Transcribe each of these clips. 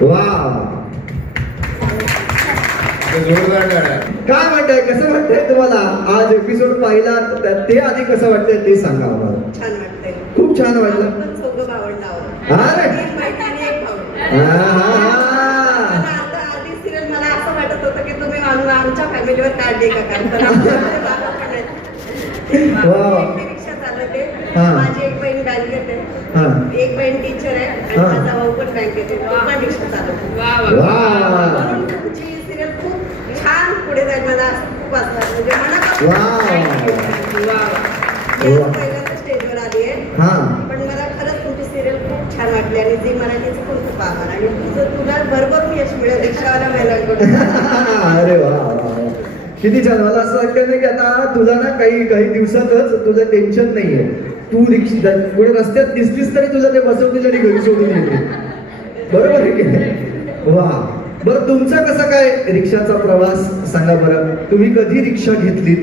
वा, जोरदार गाणं. काय म्हणताय, कसं वाटतंय तुम्हाला? आज एपिसोड पाहिला ते आधी कसं वाटतंय ते सांगा आम्हाला. छान वाटतंय. खूप छान वाटलं. आपण चौघं भावंड आहोत. अरे. 3 बहिणी आणि 1 भाऊ. हा. आता आधी सिरियल मला असं वाटत होतं की तुम्ही आमच्या फॅमिलीवर काढले का काय, तर आमच्याकडे बाबा पण आहेत. Wow. मी रिक्षा चालवते. हा. माझी एक बहीण बँकेत आहे, हा. एक बहीण टीचर आहे आणि हा. माझा भाऊ पण बँकेत आहे, तो पण रिक्षा चालवतो. वा. म्हणून तुमची सिरियल खूप छान पुढे जाईल. मला असं खूप वाटतं, म्हणजे मनापासून Wow. पहिल्यांदा स्टेजवर आली आहे. हा. पण मला खरंच तुमची सिरियल खूप छान वाटली आणि झी मराठीचं पण खूप आभार. आणि तुला भरभरून यश मिळेल रिक्षावाला महिलांकडून. अरे वा वा वा. किती छान. मला असं वाटतं ना की आता तुला ना काही दिवसातच तुझं टेन्शन नाहीये. तू रिक्षा पुढे रस्त्यात दिसलीस तरी तुझं ते बसवतील आणि घरी सोडून येते. बरोबर आहे की नाही? वा. बरं, तुमचा कसा काय रिक्षाचा प्रवास सांगा बरं. तुम्ही कधी रिक्षा घेतलीत?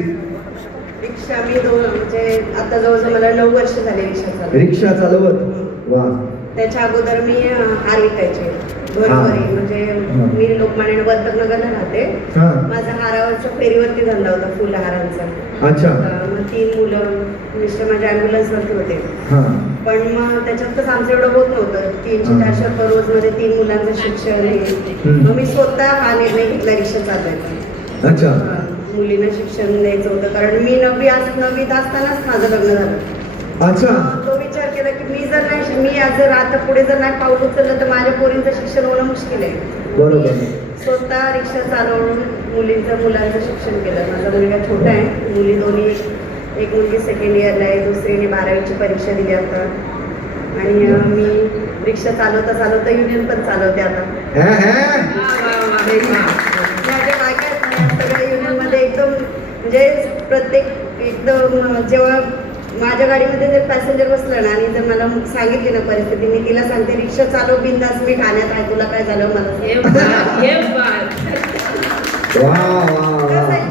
रिक्षा मी म्हणजे आता जवळजवळ मला 9 वर्ष झाले रिक्षा चालवते. रिक्षा चालवत? वा. त्याच्या अगोदर मी हार विकायचे हा. घरोघरी. म्हणजे मी लोकमान्य वर्तकनगरला राहते. हा. माझा हारावरचा फेरीवरती धंदा होता, फुलहारांचा. अच्छा. मग 3 मुलं, मिस्टर माझ्या ॲम्ब्युलन्सवरती होते. हा. पण मग त्याच्यात कसं आमचं एवढं होत नव्हतं. 300-400 रुपये रोज मध्ये 3 मुलांचं शिक्षण हे. मग मी स्वतः हा निर्णय घेतला रिक्षा चालवायचा. अच्छा. मुलींना शिक्षण द्यायचं होतं, कारण मी 9वीत असतानाच माझं लग्न झालं. अच्छा. तो विचार केला की मी जर आता पुढे जर नाही पाऊल उचललं तर माझ्या पोरींचं शिक्षण होणं मुश्किल आहे. बरोबर. स्वतः रिक्षा चालवून मुलांचं शिक्षण केलं. माझा मुलगा छोटा आहे, मुली दोन्ही, एक मुलगी 2nd इयरला आहे, दुसरीने 12वीची परीक्षा दिली आता. आणि मी रिक्षा चालवता युनियन पण चालवते आता. माझ्या बायका आहेत ना, सगळ्या युनियनमध्ये एकदम म्हणजे प्रत्येक एकदम जेव्हा माझ्या गाडीमध्ये जर पॅसेंजर बसलं ना आणि जर मला सांगितली ना परिस्थिती, मी तिला सांगते रिक्षा चालव बिंदास, मी ठाण्यात आहे, तुला काय झालं मला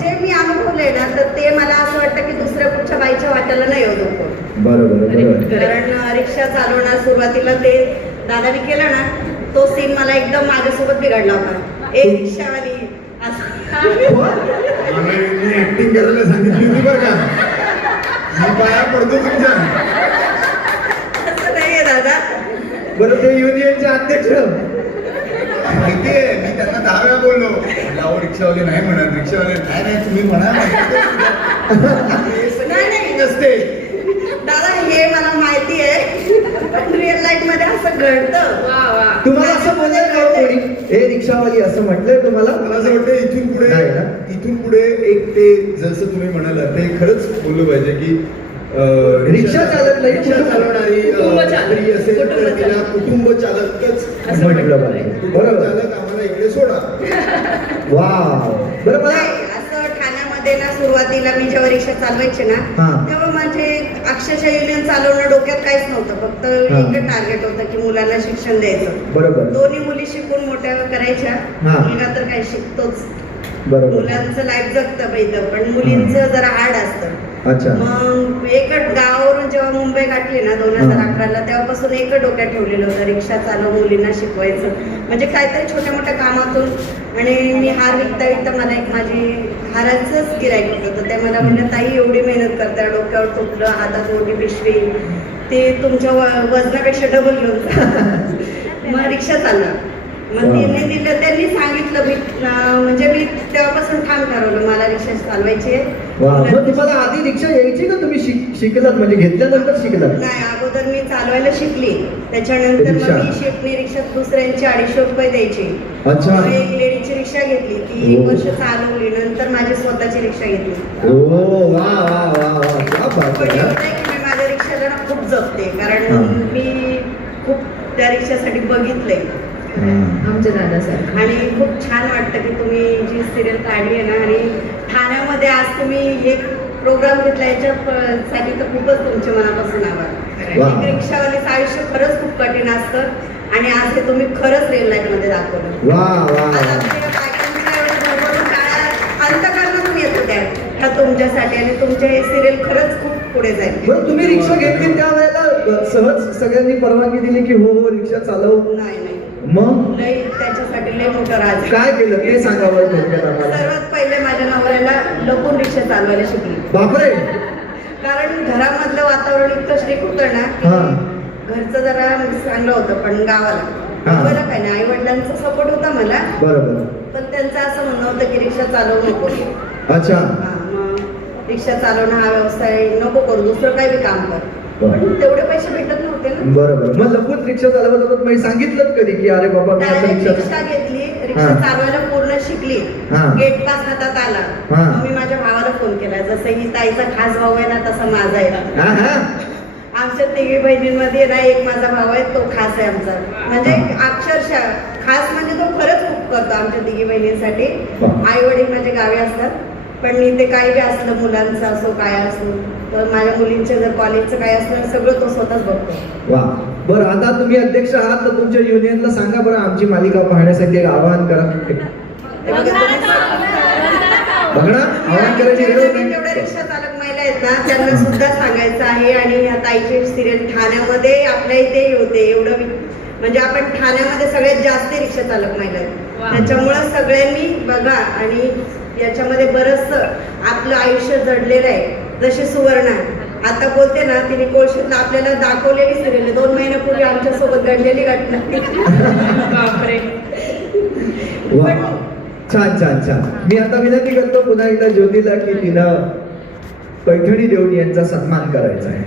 जे मी अनुभवलंय ना, तर ते मला असं वाटतं की दुसऱ्या कुठच्या बाईच्या वाट्याला नाही होत नको. बरोबर. कारण रिक्षा चालवणार सुरुवातीला ते दादाने केलं ना, तो सीन मला एकदम माझ्यासोबत बिघडला होता. ए रिक्षावाली असं मला ऍक्टिंग करायला सांगितली होती बरं का. मी पाया पडतो तुमच्या. असं नाहीये दादा. बरं, ते युनियनचे अध्यक्ष माहितीये, मी त्यांना 10 वेळा बोललो, अहो रिक्षावाले नाही म्हणत, रिक्षावाले नाही तुम्ही म्हणा. नाही नसते दादा, हे मला माहिती आहे, पण रिअल लाईफ मध्ये असं घडतं. तुम्हाला असं बोलायला का कोणी? हे रिक्षावाली असं म्हटलंय तुम्हाला? मला असं वाटतं नाही ना? इथून पुढे एक ते जसं तुम्ही म्हणाला ते खरंच बोललं पाहिजे की रिक्षा चालक नाही, रिक्षा चालवणारी कुटुंब चालक. स्त्री असेल तर कुटुंब तिला चालक. कुटुंब चालकच म्हटलं पाहिजे. कुटुंब बरोबर. चालक आम्हाला इकडे सोडा. वा. बरं, मला नाही, असं ठाण्यामध्ये ना सुरुवातीला मी जेव्हा रिक्षा चालवायचे ना, हा. तेव्हा माझे अक्षरशः युनियन चालवणं डोक्यात काहीच नव्हतं. फक्त हा. एकच टार्गेट होतं की मुलांना शिक्षण द्यायचं. बरोबर. दोन्ही मुली शिकून मोठ्या करायच्या. हा. मुलगा तर काय शिकतोच, बरोबर. मुलांचं लाईफ जगतं पहिलं, पण मुलींचं जरा हार्ड असतं. अच्छा. मग एकच गावावरून जेव्हा मुंबई गाठली ना 2011ला, तेव्हापासून एकच डोक्यात ठेवलेलं होतं, रिक्षा चालव, मुलींना शिकवायचं. म्हणजे काहीतरी छोट्या मोठ्या कामातून. आणि मी हार विकता मला एक माझी हाराचंच गिरायक होतं, तर ते मला म्हणलं, ताई एवढी मेहनत करता, डोक्यावर टोपलं, हातात मोठी पिशवी, ते तुमच्या वजनापेक्षा डबल घेऊन जा. मग रिक्षा चालला. मग त्यांनी सांगितलं, म्हणजे मी तेव्हापासून ठाम ठरवलं मला रिक्षा चालवायची आहे. मग तुम्हाला आधी रिक्षा यायची का? तुम्ही शिकलात म्हणजे घेतल्यानंतर शिकलात? नाही, अगोदर मी चालवायला शिकली, त्याच्यानंतर मग मी शिकणी रिक्षात दुसऱ्यांची 250 रुपये द्यायची. अच्छा. मग एक लेडीची रिक्षा घेतली, ती 1 वर्ष चालवली, नंतर माझी स्वतःची रिक्षा घेतली. ओ वा वा वा वा, क्या बात पण आहे. एवढं आहे की मी माझ्या रिक्षाला ना खूप जपते, कारण हा. मी खूप त्या रिक्षासाठी बघितलंय आमच्या दादासाहेब. आणि खूप छान वाटतं की तुम्ही जी सिरियल काढली आहे ना, आणि ठाण्यामध्ये आज तुम्ही एक प्रोग्राम घेतला, याच्यासाठी तर खूपच तुमचे मनापासून आभार. वा. एक रिक्षावालीचं आयुष्य खरंच खूप कठीण असतं आणि आज हे तुम्ही खरंच रिअल लाईफ मध्ये दाखवलं. वा वा. आज आपल्या बायकांच्या एवढं भरभरून टाळ्या अंतकरणातून येत होत्या ह्या तुमच्यासाठी, आणि तुमचे हे सिरियल खरंच खूप पुढे जाईल. बरं, तुम्ही रिक्षा घेतली त्यावेळेला सहज सगळ्यांनी परवानगी दिली की हो हो रिक्षा चालव? नाही मग लई त्याच्यासाठी लय मोठं राज आहे. काय केलं ते सांगावं थोडक्यात आम्हाला. सर्वात पहिले माझ्या नवऱ्याला लपून रिक्षा चालवायला शिकली. बापरे. कारण घरामधलं वातावरण इतकं स्ट्रिक्ट होतं ना हा. की घरचं जरा चांगलं होतं पण गावाला काय नाही, आई वडिलांचा सपोर्ट होता मला, बरोबर. पण त्यांचं असं म्हणणं होतं की रिक्षा चालवू नको. अच्छा. मग रिक्षा चालवणं हा व्यवसाय नको करू, दुसरं काही बी काम कर. पण तेवढे पैसे भेटत नव्हते ना. बरोबर. मग लपून रिक्षा चालवत होतात, मी सांगितलं कधी की अरे बाबा मी आता डायरेक्ट रिक्षा. रिक्षा घेतली, रिक्षा हा. चालवायला पूर्ण शिकली, हा. गेट पास हातात आला. हा. मग मी माझ्या भावाला फोन केला, जसं ही ताईचा खास भाऊ आहे ना तसा माझा आहे. हा हा. आमच्या तिघी बहिणींमध्ये ना एक माझा भाऊ आहे, तो खास आहे आमचा. म्हणजे अक्षरशः खास म्हणजे तो खरंच खूप करतो आमच्या तिघी बहिणींसाठी. वा. आई वडील माझे गावी असतात, पण इथे काही बी असलं मुलांचं असो काय असो, तर माझ्या मुलींचे जर कॉलेजचं काय असलं सगळं तो स्वतःच बघतो. वा. बरं, आता तुम्ही अध्यक्ष आहात तर तुमच्या युनियनला सांगा बरं आमची मालिका पाहण्यासाठी एक आवाहन करा. बघा आवाहन करायची गरज नाही. जेवढ्या रिक्षा चालक महिला आहेत ना त्यांना सुद्धा सांगायचं आहे. आणि या ताईची सिरियल ठाण्यामध्ये आपल्या इथे होते एवढं म्हणजे आपण ठाण्यामध्ये सगळ्यात जास्त रिक्षा चालक महिला आहेत. त्याच्यामुळं सगळ्यांनी बघा. आणि याच्यामध्ये बरंच आपलं आयुष्य जडलेलं आहे. जशी सुवर्णा आता बोलते ना, तिने कोळशीतला आपल्याला दाखवलेली सिरियल 2 महिन्यापूर्वी आमच्या सोबत घडलेली घटना. बापरे. वा. छान छान छान. मी आता विनंती करतो पुन्हा एकदा ज्योतीला की तिनं पैठणी देऊन यांचा सन्मान करायचा आहे.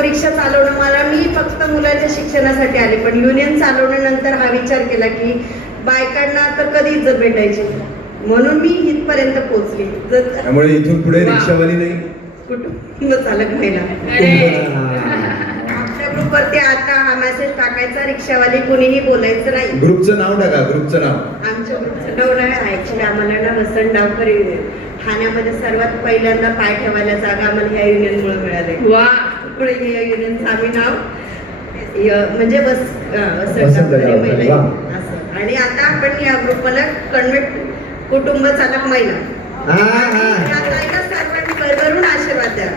रिक्षा चालवणं मला, मी फक्त मुलाच्या शिक्षणासाठी आले, पण युनियन चालवण्यानंतर हा विचार केला की बायकांना तर कधी इज्जत भेटायची, म्हणून मी इथपर्यंत पोहोचली. त्यामुळे इथून पुढे रिक्षावाली नाही, कुटुंब चालक महिला. आपल्या ग्रुपवरती आता हा मेसेज टाकायचा, रिक्षावाली कुणीही बोलायचं नाही. ग्रुपचं नाव टाका, ग्रुपचं नाव. आमच्या ग्रुपचं नाव नाही, ऍक्च्युली आम्हाला ना वसंत डावकर ठाण्यामध्ये सर्वात पहिल्यांदा पाय ठेवायला जागा आम्हाला ह्या युनियनमुळे मिळाली. वा. पुढे या युनियनचं आम्ही नाव म्हणजे वसंत डावकर महिला असं. आणि आता आपण या ग्रुपला कन्व्हर्ट कुटुंब चालक महिला. आता सर्वांनी भरभरून आशीर्वाद द्या.